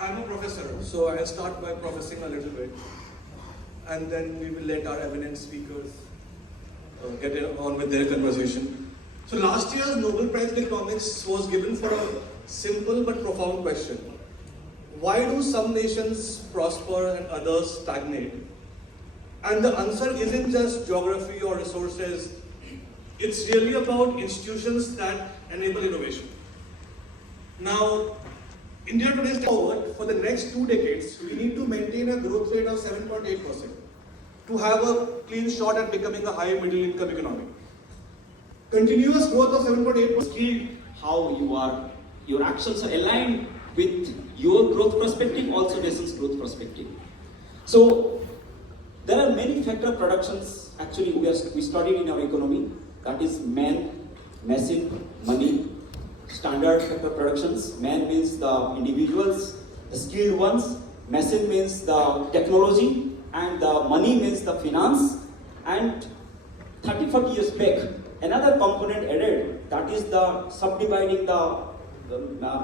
I'm a professor, so I'll start by professing a little bit, and then we will let our eminent speakers get on with their conversation. So last year's Nobel Prize in Economics was given for a simple but profound question. Why do some nations prosper and others stagnate? And the answer isn't just geography or resources, it's really about institutions that enable innovation. Now, India today is forward for the next 2 decades, we need to maintain a growth rate of 7.8% to have a clean shot at becoming a high middle income economy. Continuous growth of 7.8%. How your actions are aligned with your growth perspective, also nation's growth perspective. So there are many factor productions actually we studied in our economy. That is man, machine, money. Standard factor productions. Man means the individuals, the skilled ones. Machine means the technology, and the money means the finance. And 30-40 years back, another component added, that is the subdividing the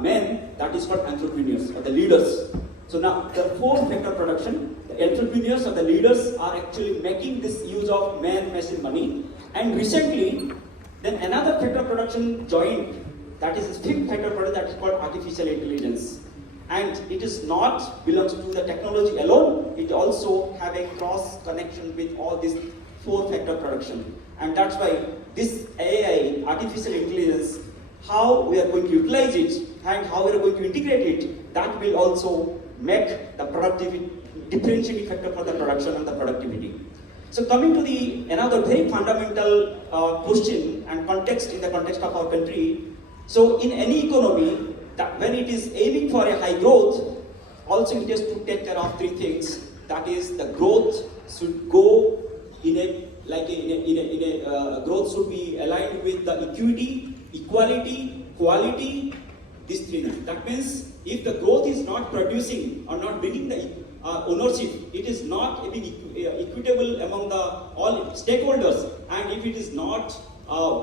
men, that is called entrepreneurs or the leaders. So now the 4 factor production, the entrepreneurs or the leaders are actually making this use of man, machine, money. And recently, then another factor production joined, that is a 5th factor product, that is called artificial intelligence. And it is not belongs to the technology alone, it also have a cross connection with all these 4 factor production. And that's why this AI, artificial intelligence, how we are going to utilize it and how we are going to integrate it, that will also make the productivity, differentiating factor for the production and the productivity. So coming to the another very fundamental question and context in the context of our country. So in any economy, that when it is aiming for a high growth, also it has to take care of 3 things. That is, the growth should go growth should be aligned with the equity, equality, quality, these 3 things. That means if the growth is not producing or not bringing the ownership, it is not being equitable among the all stakeholders, and if it is not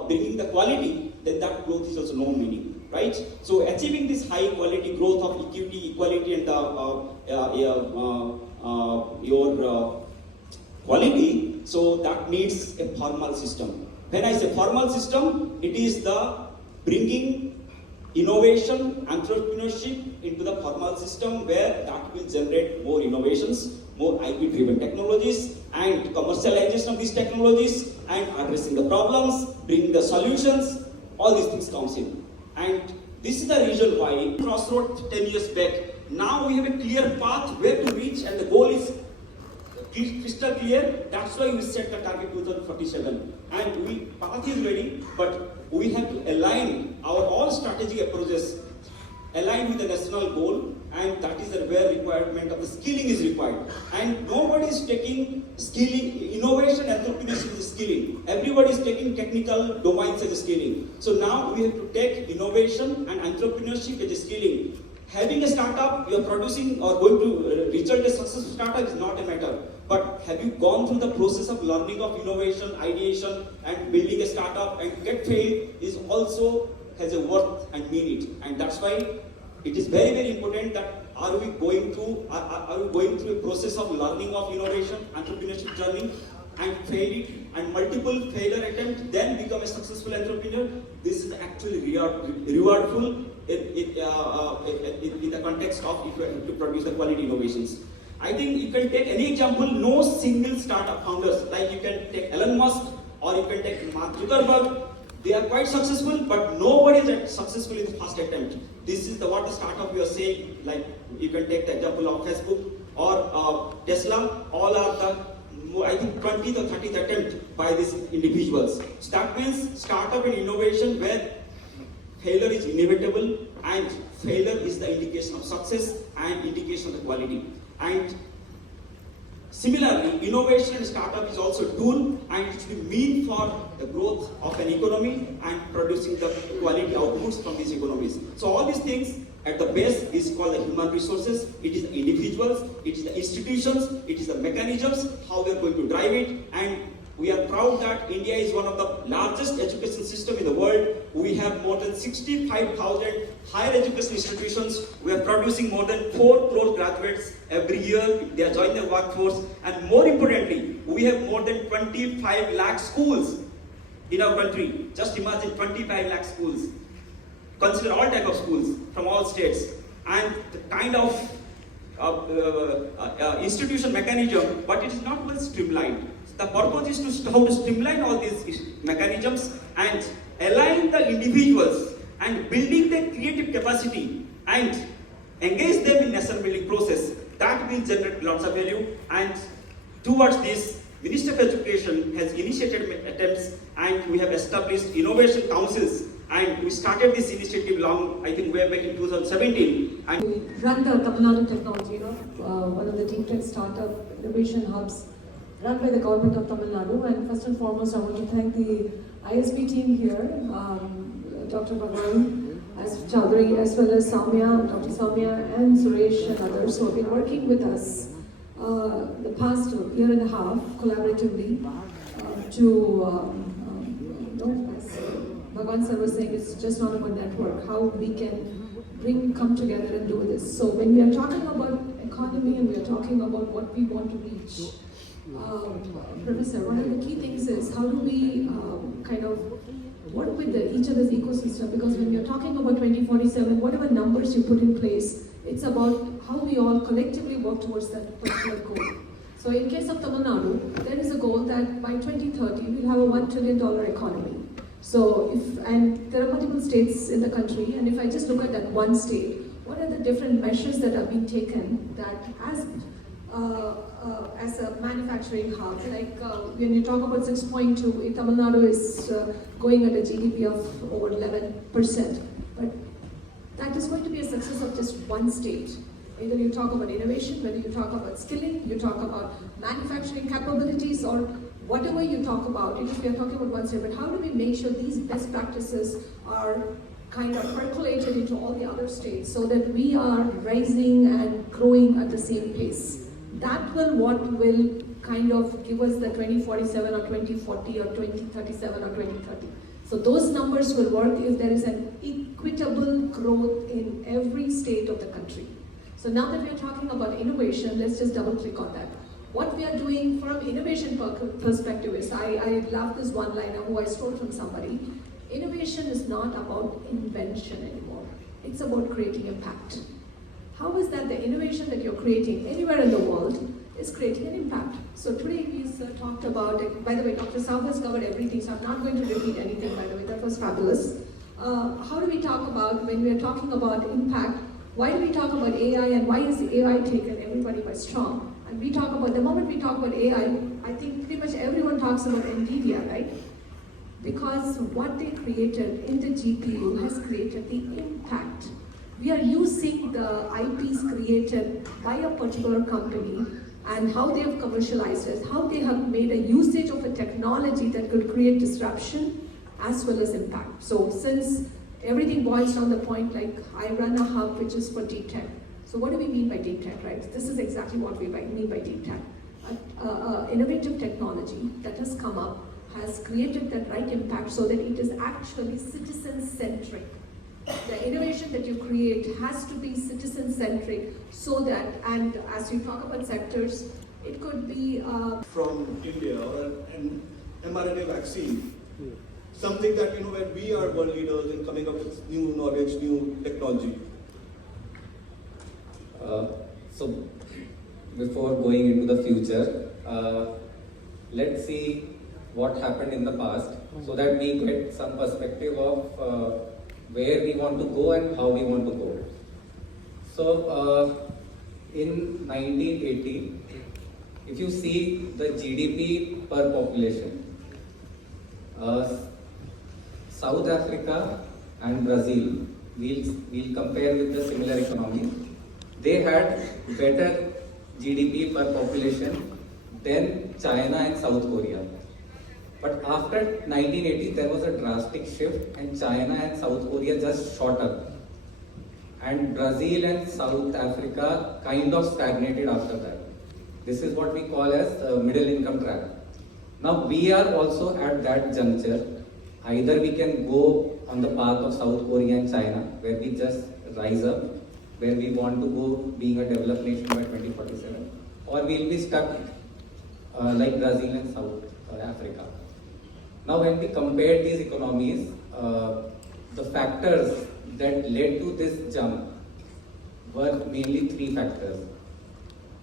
bringing the quality, then that growth is also no meaning, right? So achieving this high quality growth of equity, equality, and your quality, so that needs a formal system. When I say formal system, it is the bringing innovation, entrepreneurship into the formal system where that will generate more innovations, more IP-driven technologies, and commercialization of these technologies, and addressing the problems, bringing the solutions, all these things comes in. And this is the reason why crossroad 10 years back, now we have a clear path where to reach, and the goal is crystal clear. That's why we set the target 2047, and path is ready, but we have to align our all strategic approaches align with the national goal, and that is where requirement of the skilling is required. And nobody is taking skilling, innovation, entrepreneurship as skilling. Everybody is taking technical domains as skilling. So now we have to take innovation and entrepreneurship as skilling. Having a startup, you are producing or going to result a successful startup is not a matter. But have you gone through the process of learning of innovation, ideation, and building a startup and get failed is also has a worth and mean it. And that's why it is very, very important that are we going through a process of learning of innovation, entrepreneurship journey, and fail it, and multiple failure attempts, then become a successful entrepreneur. This is actually rewardful in the context of if you have to produce the quality innovations. I think you can take any example, no single startup founders, like you can take Elon Musk or you can take Mark Zuckerberg. They are quite successful, but nobody is successful in the first attempt. This is what the startup we are saying, like you can take the example of Facebook or Tesla, all are the, I think 20th or 30th attempt by these individuals. So that means startup and innovation where failure is inevitable, and failure is the indication of success and indication of the quality. And similarly, innovation and startup is also a tool, and it should be mean for the growth of an economy and producing the quality outputs from these economies. So all these things at the base is called the human resources. It is the individuals, it is the institutions, it is the mechanisms, how we are going to drive it. And we are proud that India is one of the largest education system in the world. We have more than 65,000 higher education institutions, we are producing more than 4 crore graduates every year. They are joining the workforce, and more importantly, we have more than 25 lakh schools in our country. Just imagine 25 lakh schools. Consider all type of schools from all states, and the kind of institution mechanism, but it is not well streamlined. The purpose is to how to streamline all these mechanisms and align the individuals and building their creative capacity and engage them in nation building process. That will generate lots of value, and towards this, Minister of Education has initiated attempts, and we have established innovation councils, and we started this initiative I think way back in 2017. And we run the Tamil Nadu Technology, one of the deep tech startup innovation hubs run by the government of Tamil Nadu. And first and foremost, I want to thank the ISB team here, Dr. Bhagwan, as Chaudhary, as well as Dr. Samhita and Suresh and others who have been working with us the past year and a half collaboratively to, as Bhagwan sir was saying, it's just not about network, how we can come together and do this. So when we are talking about economy and we are talking about what we want to reach, Professor, one of the key things is how do we kind of work with each other's ecosystem, because when you're talking about 2047, whatever numbers you put in place, it's about how we all collectively work towards that particular goal. So in case of Tamil Nadu, there is a goal that by 2030, we'll have a $1 trillion economy. So and there are multiple states in the country, and if I just look at that one state, what are the different measures that have been taken that as a manufacturing hub, like when you talk about 6.2, Tamil Nadu is going at a GDP of over 11%. But that is going to be a success of just one state. Either you talk about innovation, whether you talk about skilling, you talk about manufacturing capabilities, or whatever you talk about, if we are talking about one state, but how do we make sure these best practices are kind of percolated into all the other states so that we are rising and growing at the same pace? That what will kind of give us the 2047 or 2040 or 2037 or 2030. So those numbers will work if there is an equitable growth in every state of the country. So now that we are talking about innovation, let's just double click on that. What we are doing from innovation perspective is, I love this one-liner who I stole from somebody. Innovation is not about invention anymore. It's about creating impact. How is that the innovation that you're creating anywhere in the world is creating an impact? So today we talked about, by the way, Dr. Saab has covered everything, so I'm not going to repeat anything, by the way, that was fabulous. How do we talk about, when we are talking about impact, why do we talk about AI and why is AI taken everybody by storm? And we talk about, the moment we talk about AI, I think pretty much everyone talks about NVIDIA, right? Because what they created in the GPU has created the impact. We are using the IPs created by a particular company and how they have commercialized it, how they have made a usage of a technology that could create disruption as well as impact. So since everything boils down the point, like I run a hub which is for deep tech. So what do we mean by deep tech, right? This is exactly what we mean by deep tech. Innovative technology that has come up has created that right impact so that it is actually citizen-centric. The innovation that you create has to be citizen-centric so that, and as you talk about sectors, it could be from India or an mRNA vaccine, something that where we are world leaders in coming up with new knowledge, new technology. So before going into the future, let's see what happened in the past so that we get some perspective of where we want to go and how we want to go. So in 1980, if you see the GDP per population, South Africa and Brazil, we'll compare with the similar economy. They had better GDP per population than China and South Korea. But after 1980, there was a drastic shift and China and South Korea just shot up. And Brazil and South Africa kind of stagnated after that. This is what we call as middle income trap. Now we are also at that juncture. Either we can go on the path of South Korea and China, where we just rise up, where we want to go being a developed nation by 2047, or we'll be stuck like Brazil and South Africa. Now, when we compare these economies, the factors that led to this jump were mainly three factors.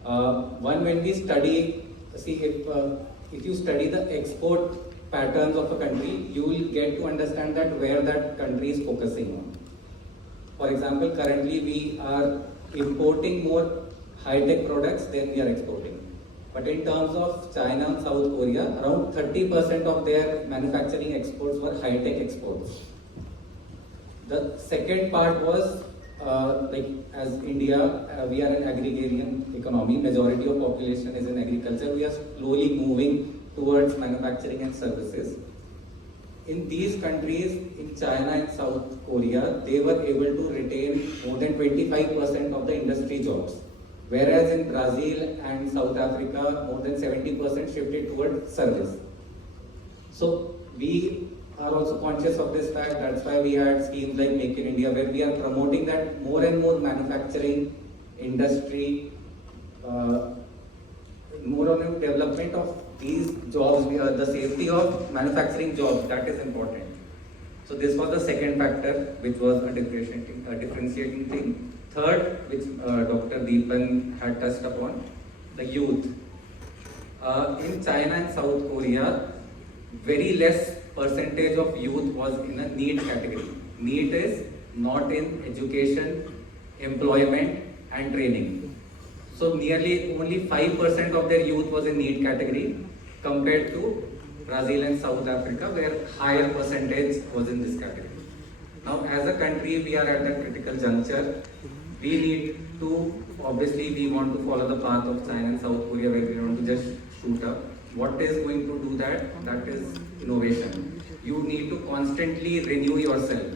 One, when we study, if you study the export patterns of a country, you will get to understand that where that country is focusing on. For example, currently we are importing more high-tech products than we are exporting. But in terms of China and South Korea, around 30% of their manufacturing exports were high-tech exports. The second part was, as India, we are an agrarian economy, majority of population is in agriculture, we are slowly moving towards manufacturing and services. In these countries, in China and South Korea, they were able to retain more than 25% of the industry jobs. Whereas in Brazil and South Africa, more than 70% shifted towards service. So we are also conscious of this fact. That's why we had schemes like Make in India, where we are promoting that more and more manufacturing industry, more on the development of these jobs, the safety of manufacturing jobs, that is important. So this was the second factor, which was a differentiating thing. Third, which Dr. Deepan had touched upon, the youth. In China and South Korea, very less percentage of youth was in a need category. Need is not in education, employment and training. So nearly only 5% of their youth was in need category compared to Brazil and South Africa, where higher percentage was in this category. Now, as a country, we are at a critical juncture. We need to, obviously, we want to follow the path of China and South Korea, where we want to just shoot up. What is going to do that? That is innovation. You need to constantly renew yourself.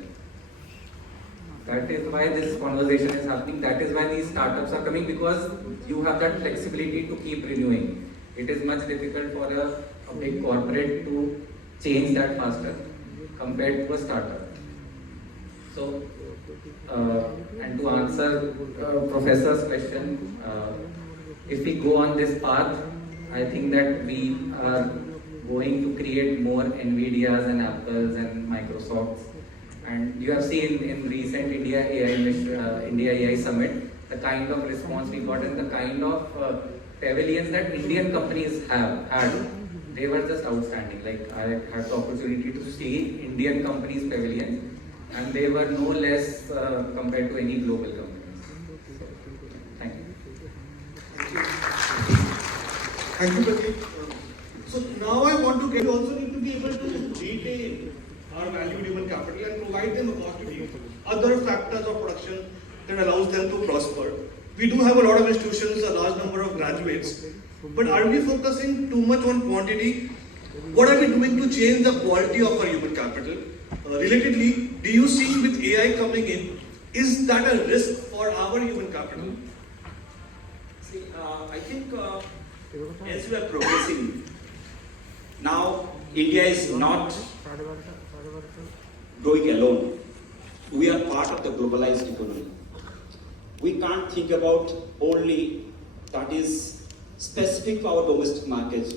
That is why this conversation is happening. That is why these startups are coming, because you have that flexibility to keep renewing. It is much difficult for a big corporate to change that faster compared to a startup. So, and to answer Professor's question, if we go on this path, I think that we are going to create more NVIDIAs and Apples and Microsofts. And you have seen in recent India AI Summit, the kind of response we got and the kind of pavilions that Indian companies have had. They were just outstanding. Like, I had the opportunity to see Indian companies' pavilions, and they were no less compared to any global companies. Thank you. Thank you, Pratik. So now I want to get, we also need to be able to retain our valued human capital and provide them opportunity, other factors of production that allows them to prosper. We do have a lot of institutions, a large number of graduates, but are we focusing too much on quantity? What are we doing to change the quality of our human capital? Relatedly, do you see with AI coming in, is that a risk for our human capital? See, I think as we are progressing, now India is not growing alone. We are part of the globalized economy. We can't think about only that is specific for our domestic market.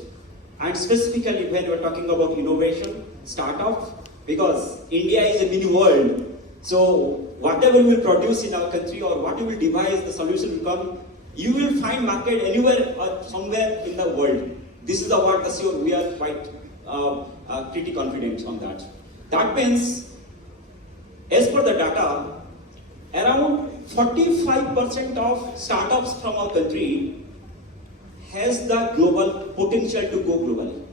And specifically when we're talking about innovation, startups, because India is a mini world. So whatever we produce in our country or what we will devise, the solution will come. You will find market anywhere or somewhere in the world. This is the what we are quite pretty confident on that. That means, as per the data, around 45% of startups from our country has the global potential to go globally.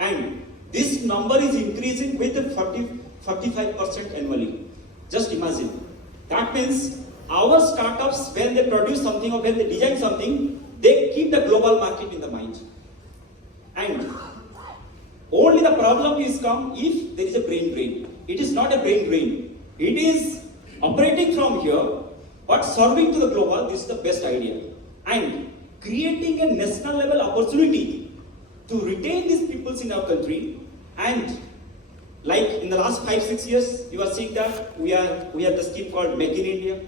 And this number is increasing with 45% annually. Just imagine. That means our startups, when they produce something or when they design something, they keep the global market in the mind. And only the problem is come if there is a brain drain. It is not a brain drain. It is operating from here, but serving to the global. This is the best idea. And creating a national level opportunity to retain these peoples in our country and Like in the last 5-6 years, you are seeing that we have the scheme called Make in India,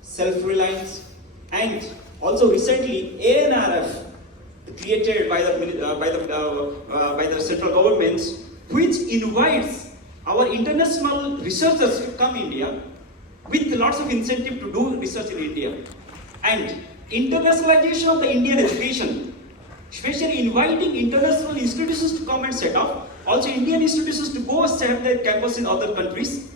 self-reliance, and also recently ANRF created by the central governments, which invites our international researchers to come India with lots of incentive to do research in India. And internationalization of the Indian education, especially inviting international institutions to come and set up, also Indian institutions to go set their campus in other countries.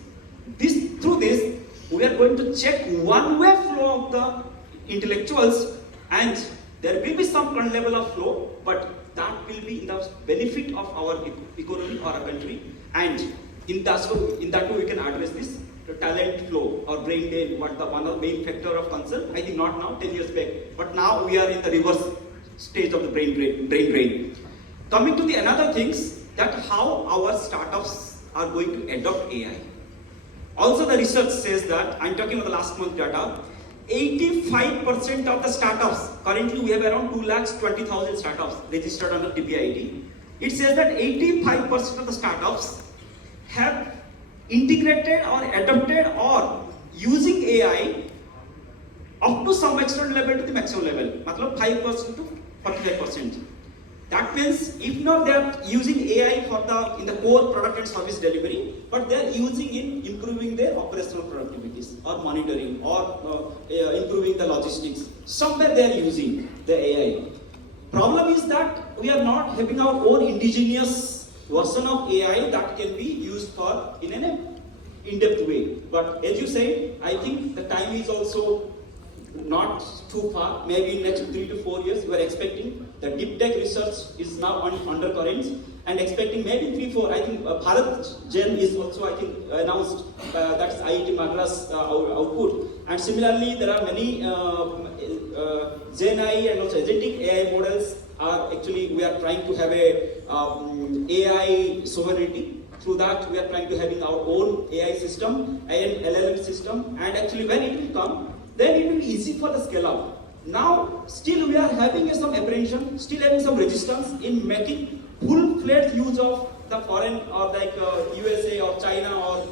Through this, we are going to check one-way flow of the intellectuals, and there will be some level of flow, but that will be in the benefit of our economy or our country. And in that way, we can address this talent flow or brain drain, one of the main factor of concern. I think not now, 10 years back, but now we are in the reverse stage of the brain drain. Coming to the another things, that how our startups are going to adopt AI. Also the research says that, I'm talking about the last month data, 85% of the startups, currently we have around 2,20,000 startups registered under DPIIT. It says that 85% of the startups have integrated or adopted or using AI up to some extent level to the maximum level, matlab 5% to 45%. That means if not they are using AI in the core product and service delivery, but they are using in improving their operational productivities or monitoring or improving the logistics. Somewhere they are using the AI. Problem is that we are not having our own indigenous version of AI that can be used for in an in-depth way. But as you say, I think the time is also not too far. Maybe in next 3 to 4 years, we are expecting the deep tech research is now on undercurrents and expecting maybe 3-4. I think Bharat Gen is also I think announced. That's IIT Madras output. And similarly, there are many Gen AI and also agentic AI models. Actually, we are trying to have a AI sovereignty. Through that, we are trying to having our own AI system, and LLM system, and actually when it will come, then it will be easy for the scale up. Now, still we are having some apprehension, still having some resistance in making full-fledged use of the foreign or like USA or China or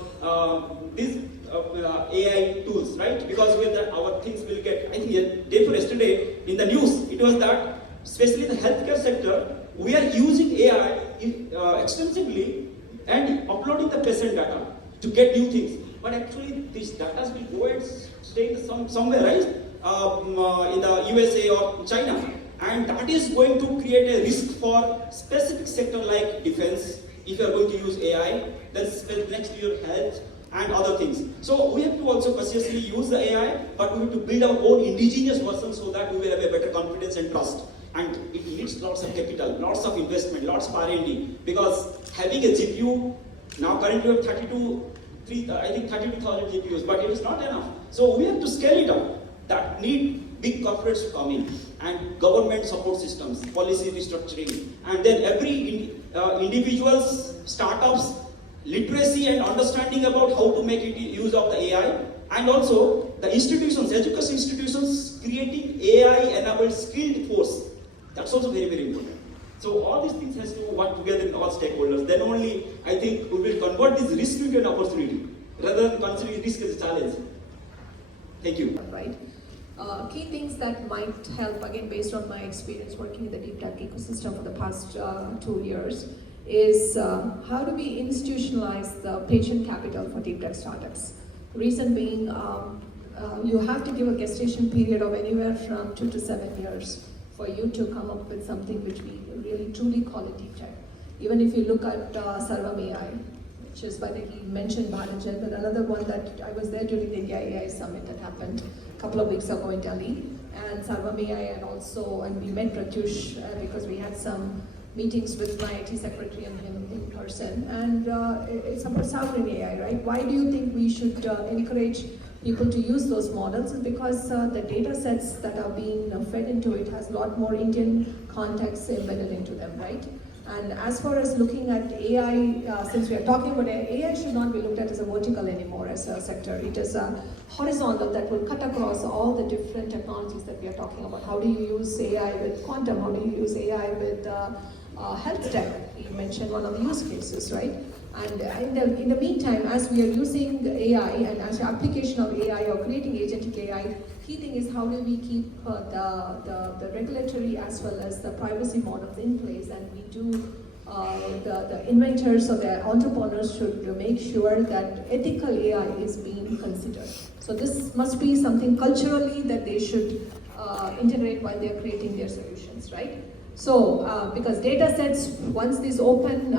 these AI tools, right? Because with that, our things will get, I think day before yesterday in the news, it was that, especially the healthcare sector, we are using AI extensively and uploading the patient data to get new things. But actually, these data will go and stay somewhere, right? In the USA or China. And that is going to create a risk for specific sector like defense, if you are going to use AI, then next year health and other things. So we have to also consciously use the AI, but we have to build our own indigenous version so that we will have a better confidence and trust. And it needs lots of capital, lots of investment, lots of R&D, because having a GPU, now currently we have 32,000 GPUs, but it is not enough. So we have to scale it up. That need big corporates to come in, and government support systems, policy restructuring, and then every individual's startups, literacy and understanding about how to make it use of the AI, and also the institutions, education institutions creating AI-enabled skilled force. That's also very, very important. So all these things has to work together with all stakeholders. Then only, I think, we will convert this risk into an opportunity, rather than considering risk as a challenge. Thank you. Right. Key things that might help, again, based on my experience working in the deep tech ecosystem for the past 2 years, is how do we institutionalize the patient capital for deep tech startups? Reason being, you have to give a gestation period of anywhere from 2 to 7 years for you to come up with something which we really truly call a deep tech. Even if you look at Rava.ai, which is, by the he mentioned Bharat Gen, but another one that I was there during the India AI summit that happened a couple of weeks ago in Delhi, and Rava.ai, and we met Pratyush because we had some meetings with my IT secretary and him in person, and it's about sovereign AI, right? Why do you think we should encourage people to use those models? Is because the data sets that are being fed into it has a lot more Indian context embedded into them, right? And as far as looking at AI, since we are talking about AI should not be looked at as a vertical anymore as a sector. It is a horizontal that will cut across all the different technologies that we are talking about. How do you use AI with quantum? How do you use AI with health tech? You mentioned one of the use cases, right? And in the meantime, as we are using the AI and as the application of AI or creating agentic AI, key thing is how do we keep the regulatory as well as the privacy models in place, and we do the inventors or the entrepreneurs should make sure that ethical AI is being considered. So this must be something culturally that they should integrate while they are creating their solutions, right? So, because data sets, once these open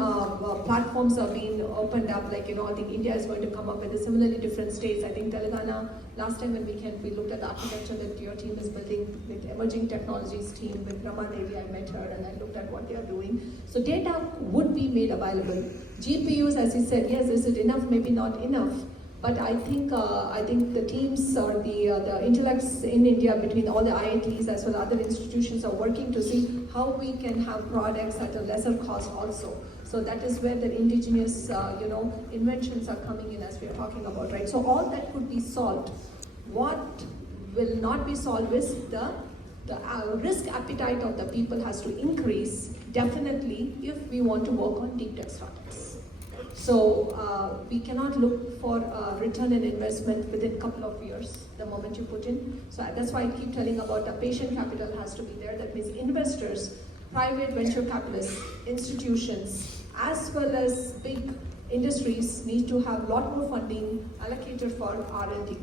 platforms are being opened up, like, I think India is going to come up with a similarly different states. I think Telangana, last time when we looked at the architecture that your team is building with emerging technologies team, with Rama.ai, I met her and I looked at what they are doing. So data would be made available. GPUs, as you said, yes, is it enough? Maybe not enough. But I think the teams or the intellects in India between all the IITs as well as other institutions are working to see how we can have products at a lesser cost also. So that is where the indigenous inventions are coming in, as we are talking about, right? So all that could be solved. What will not be solved is the risk appetite of the people has to increase, definitely, if we want to work on deep tech startups. So we cannot look for a return on investment within a couple of years, the moment you put in. So that's why I keep telling about the patient capital has to be there. That means investors, private venture capitalists, institutions, as well as big industries need to have a lot more funding allocated for R&D.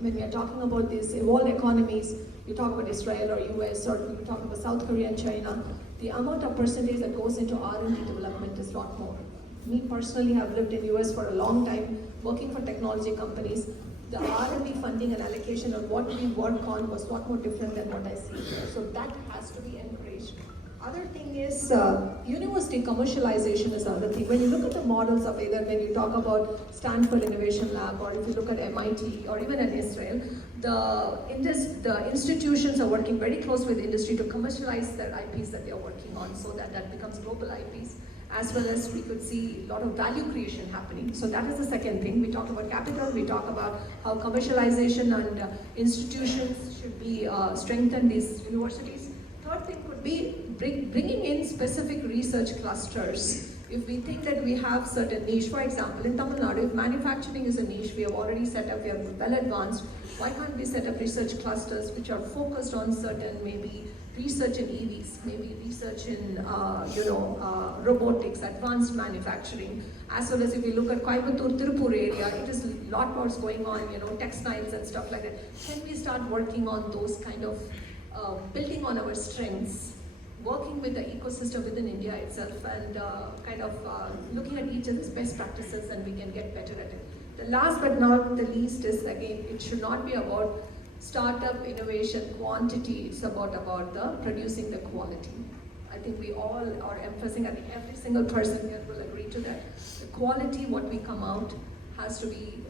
When we are talking about these evolved economies, you talk about Israel or US, or you talk about South Korea and China, the amount of percentage that goes into R&D development is a lot more. Me personally have lived in US for a long time, working for technology companies. The R&D funding and allocation on what we work on was a lot more different than what I see here. So that has to be encouraged. Other thing is university commercialization is another thing. When you look at the models of either when you talk about Stanford Innovation Lab, or if you look at MIT or even at Israel, the institutions are working very close with industry to commercialize their IPs that they are working on, so that becomes global IPs. As well as we could see a lot of value creation happening. So that is the second thing. We talk about capital, we talk about how commercialization and institutions should be strengthened, these universities. Third thing could be bringing in specific research clusters. If we think that we have certain niche, for example, in Tamil Nadu, if manufacturing is a niche, we have already set up, we are well advanced, why can't we set up research clusters which are focused on certain, maybe research in EVs, maybe research in robotics, advanced manufacturing, as well as if you look at Coimbatore, Tirupur area, it is a lot more going on, textiles and stuff like that. Can we start working on those kind of, building on our strengths, working with the ecosystem within India itself, and looking at each other's best practices, and we can get better at it. The last but not the least is, again, it should not be about startup innovation quantity, it's about the producing the quality. I think we all are emphasizing, I think every single person here will agree to that. The quality, what we come out, has to be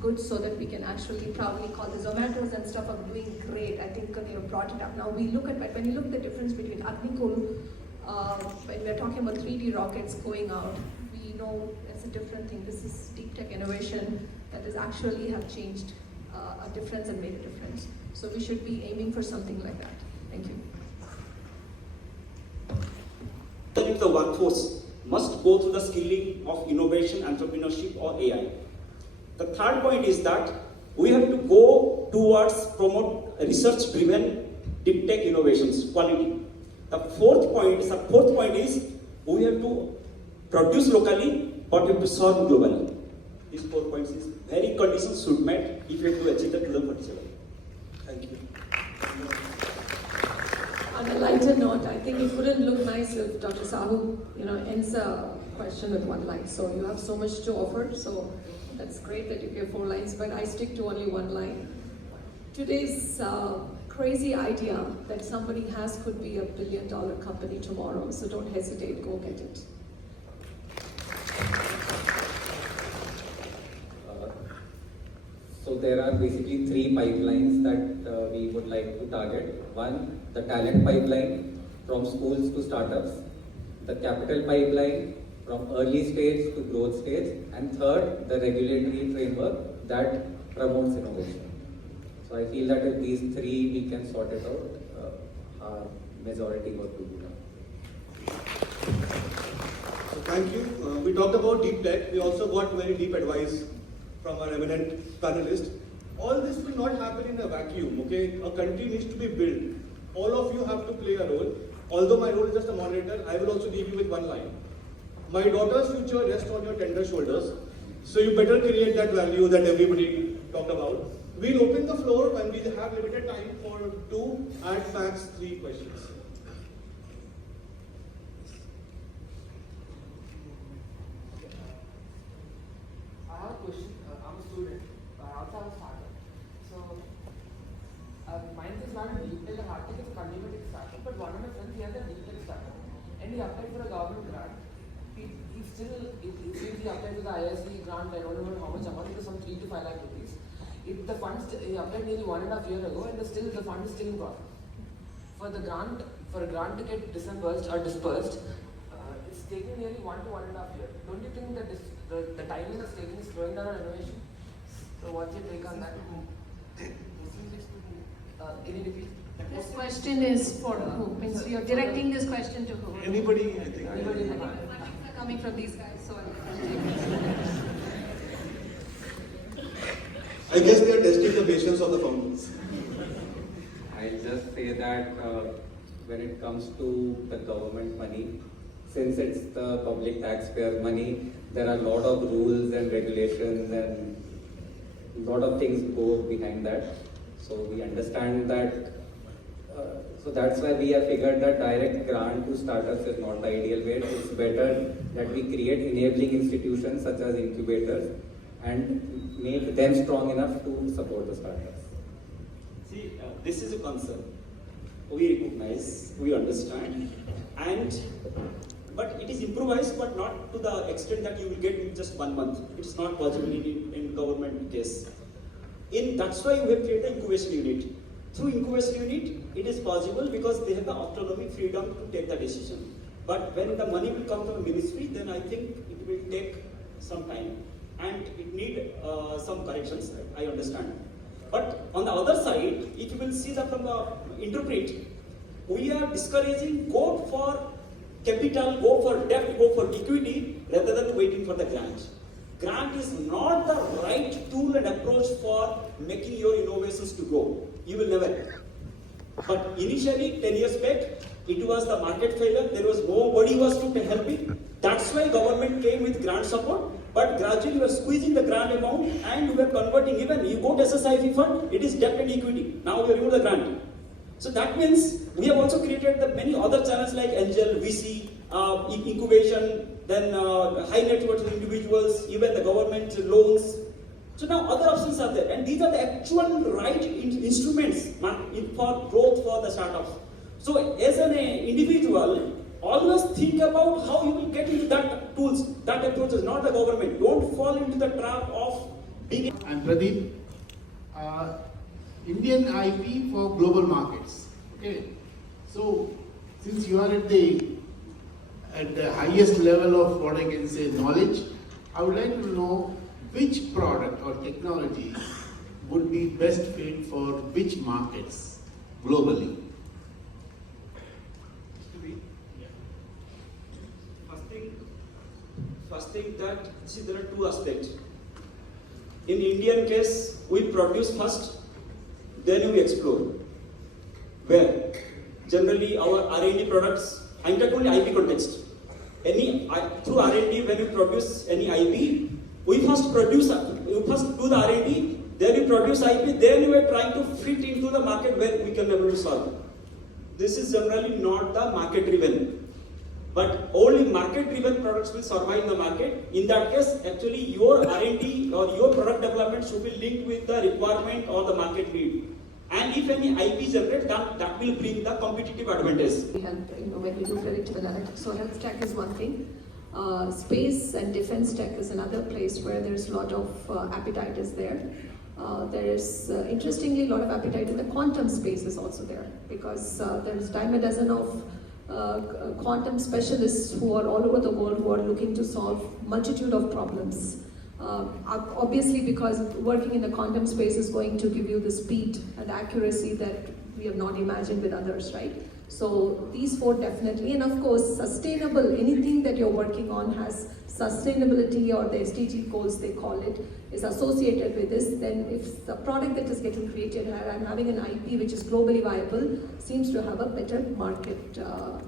good, so that we can actually proudly call the Zomatos and stuff are doing great. I think brought it up. Now we look at, when you look at the difference between Agnikul, when we're talking about 3D rockets going out, we know it's a different thing. This is deep tech innovation that is actually have changed a difference and made a difference. So we should be aiming for something like that. Thank you. The workforce must go through the skilling of innovation, entrepreneurship, or AI. The third point is that we have to go towards promote research-driven deep tech innovations, quality. The fourth point is we have to produce locally, but we have to serve globally. These 4 points is very conditions should met if you have to achieve the 2047. Thank you. On a lighter note, I think it wouldn't look nice if Dr. Sahu, ends a question with one line. So you have so much to offer. So that's great that you give 4 lines, but I stick to only 1 line. Today's crazy idea that somebody has could be $1 billion company tomorrow. So don't hesitate, go get it. So there are basically 3 pipelines that we would like to target. One, the talent pipeline from schools to startups. The capital pipeline from early stage to growth stage. And third, the regulatory framework that promotes innovation. So I feel that if these 3 we can sort it out, our majority work will be done. Thank you. We talked about deep tech. We also got very deep advice from our eminent panelists. All this will not happen in a vacuum, okay? A country needs to be built. All of you have to play a role. Although my role is just a moderator, I will also leave you with one line. My daughter's future rests on your tender shoulders. So you better create that value that everybody talked about. We'll open the floor when we have limited time for 2 at max 3 questions. I have a question. I'm a student. I also have a startup. So, mine is not a deep tech and hard tech, it's a consumer tech startup. But one of my friends, he has a deep tech startup. And he applied for a government grant. He applied to the ISB grant, I don't know how much amount, it was some 3 to 5 lakh rupees. The funds, he applied nearly 1.5 years ago, and the fund is still gone. For a grant to get disbursed, it's taking nearly 1 to 1.5 years. Don't you think that the timing is taking is slowing down our innovation? So what's your take on that? Can you repeat? This question is for who? Means you're directing this question to who? Anybody, I think. Anybody in the Questions are coming from these guys, so I'll take I guess they are testing the patience of the founders. I'll just say that when it comes to the government money, since it's the public taxpayer money, there are a lot of rules and regulations and a lot of things go behind that. So we understand that. So that's why we have figured that direct grant to startups is not the ideal way. It's better that we create enabling institutions such as incubators and make them strong enough to support the startups. See, this is a concern. We recognize, we understand, but it is improvised, but not to the extent that you will get in just 1 month. It's not possible in government case. That's why we have created an incubation unit. Through incubation unit, it is possible because they have the autonomy, freedom to take the decision. But when the money will come from the ministry, then I think it will take some time and it need some corrections. I understand. But on the other side, if you will see that from the interpret, we are discouraging go for capital, go for debt, go for equity rather than waiting for the grant. Grant is not the right tool and approach for making your innovations to go. You will never. But initially, 10 years back, it was the market failure. There was nobody was to help it. That's why government came with grant support. But gradually, we are squeezing the grant amount and we are converting. Even you go to SSIP fund, it is debt and equity. Now we remove the grant. So that means we have also created the many other channels like Angel, VC, incubation, then high net worth individuals, even the government loans. So now other options are there, and these are the actual right instruments for growth for the startups. So as an individual, always think about how you will get into that tools, that approaches, not the government. Don't fall into the trap of being. I'm Pradeep. Indian IP for global markets. Okay, so since you are at the highest level of what I can say knowledge, I would like to know which product or technology would be best fit for which markets globally. First thing that, see, there are 2 aspects. In Indian case, we produce first, then we explore. Where generally our R&D products, I'm talking only IP context. Through R&D, when we produce any IP, we first do the R&D, then we produce IP, then we are trying to fit into the market where we can be able to solve. This is generally not the market driven. But only market-driven products will survive in the market. In that case, actually your R&D or your product development should be linked with the requirement or the market need. And if any IP generated, that will bring the competitive advantage. We help, when we do predictive analytics. So health tech is one thing. Space and defense tech is another place where there's a lot of appetite is there. There is, interestingly, a lot of appetite in the quantum space is also there, because there's dime a dozen of quantum specialists who are all over the world who are looking to solve multitude of problems. Obviously, because working in the quantum space is going to give you the speed and accuracy that we have not imagined with others, right? So these four definitely, and of course sustainable, anything that you're working on has sustainability or the SDG goals they call it, is associated with this. Then if the product that is getting created and having an IP which is globally viable seems to have a better market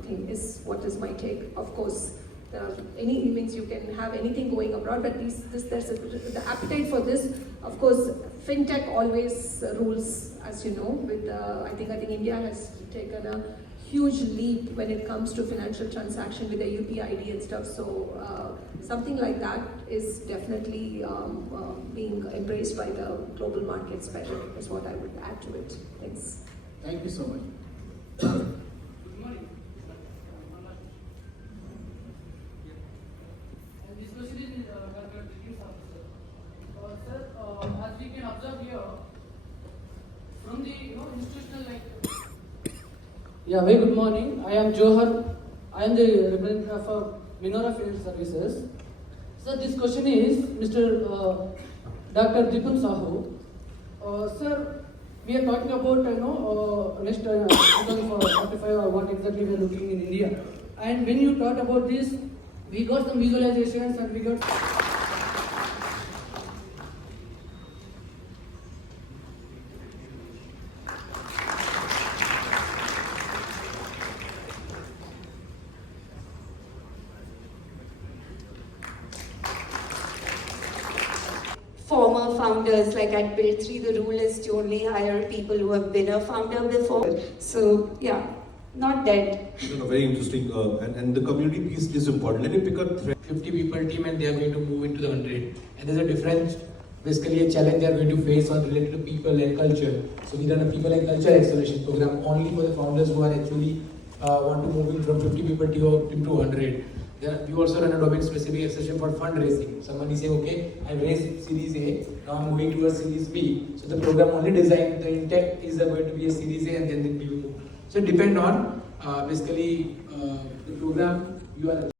thing, is what is my take. Of course, any means you can have anything going abroad, but the appetite for this, of course, fintech always rules, as you know. With I think India has taken a huge leap when it comes to financial transaction with the UPID and stuff. So something like that is definitely being embraced by the global markets better, is what I would add to it. Thanks. Thank you so much. This question is Dr. Priya. Sir, as we can observe here, from the institutional Yeah, very good morning. I am Johar. I am the representative of Minora Financial Services. So this question is Mr. Dr. Dipun Sahu. Sir, we are talking about next 2045 or what exactly we are looking in India. And when you talk about this, we got some visualizations and we got. Former founders, like at Build 3, the rule is to only hire people who have been a founder before. So yeah, not dead. Very interesting, and the community piece is important. Let me pick up 50 people team and they are going to move into the 100. And there's a difference, basically a challenge they are going to face on related to people and culture. So we run a people and culture acceleration program only for the founders who are actually want to move in from 50 people team to 100. We also run a domain-specific acceleration for fundraising. Somebody say, okay, I raised Series A, now I'm moving towards Series B. So the program only designed, the intent is going to be a Series A and then we will move. So depend on basically the program you are